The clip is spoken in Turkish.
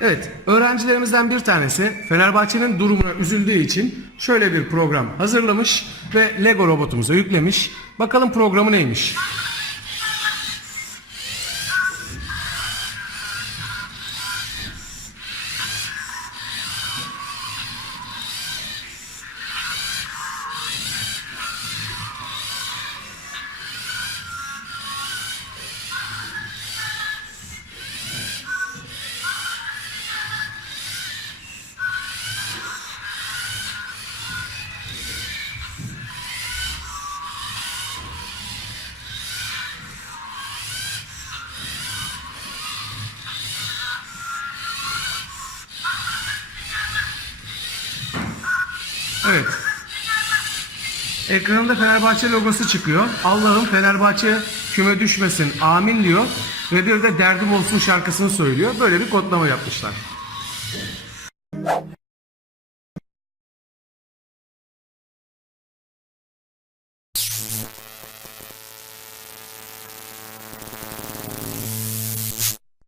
Evet, öğrencilerimizden bir tanesi Fenerbahçe'nin durumuna üzüldüğü için şöyle bir program hazırlamış ve Lego robotumuza yüklemiş. Bakalım programı neymiş? Evet. Ekranında Fenerbahçe logosu çıkıyor. Allah'ım Fenerbahçe küme düşmesin amin diyor. Ve bir de derdim olsun şarkısını söylüyor. Böyle bir kodlama yapmışlar.